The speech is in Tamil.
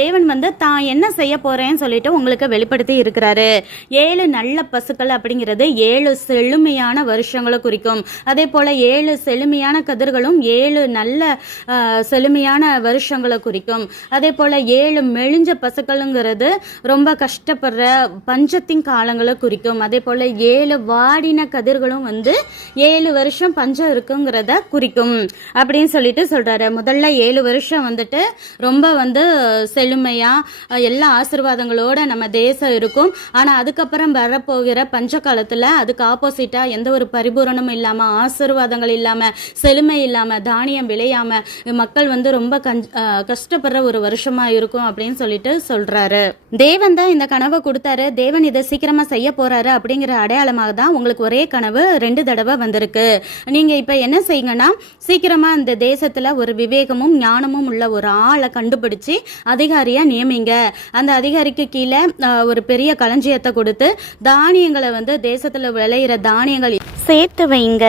தேவன் வந்து தான் என்ன செய்ய போறேன்னு சொல்லிட்டு உங்களுக்கு வெளிப்படுத்தி இருக்கிறாரு. 7 நல்ல பசுக்கள் அப்படிங்கிறது 7 செழுமையான வருஷங்களை குறிக்கும். அதே போல 7 செழுமையான கதிர்களும் 7 நல்ல செழுமையான வருஷங்களை குறிக்கும். அதே போல 7 மெலிஞ்ச பசுக்களுங்கிறது ரொம்ப கஷ்டப்படுற பஞ்சத்தின் காலங்களை குறிக்கும். அதே போல 7 வாடின கதிர்களும் வந்து 7 வருஷம் பஞ்சம் இருக்குங்கிறத குறிக்கும் அப்படின்னு சொல்லிட்டு சொல்றாரு. முதல்ல 7 வருஷம் வந்துட்டு ரொம்ப வந்து செழுமையா எல்லா ஆசீர்வாதங்களோட நம்ம தேசம் இருக்கும். ஆனா அதுக்கப்புறம் வரப்போகிற பஞ்ச காலத்துல அதுக்கு ஆப்போசிட்டா எந்த ஒரு பரிபூரணமும் இல்லாம, ஆசீர்வாதங்கள் இல்லாம, செழுமை இல்லாம, தானியம் விளையாம மக்கள் வந்து ரொம்ப கஷ்டப்படுற ஒரு வருஷமா இருக்கும் அப்படின்னு சொல்லிட்டு சொல்றாரு. தேவன் தான் இந்த கனவை கொடுத்தாரு. தேவன் இதை சீக்கிரமா செய்ய போறாரு அப்படிங்கிற அடையாளமாக தான் உங்களுக்கு ஒரே கனவு 2 தடவை வந்திருக்கு. நீங்க இப்ப என்ன செய்யுங்கன்னா, சீக்கிரமா இந்த தேசத்துல ஒரு விவேகமும் ஞானமும் உள்ள ஒரு ஆளை கண்டுபிடிச்சு அதிகாரியா நியமிங்க. அந்த அதிகாரிக்கு கீழே ஒரு பெரிய களஞ்சியத்தை கொடுத்து தானியங்களை வந்து தேசத்துல விளையிற தானியங்கள் சேர்த்து வைங்க.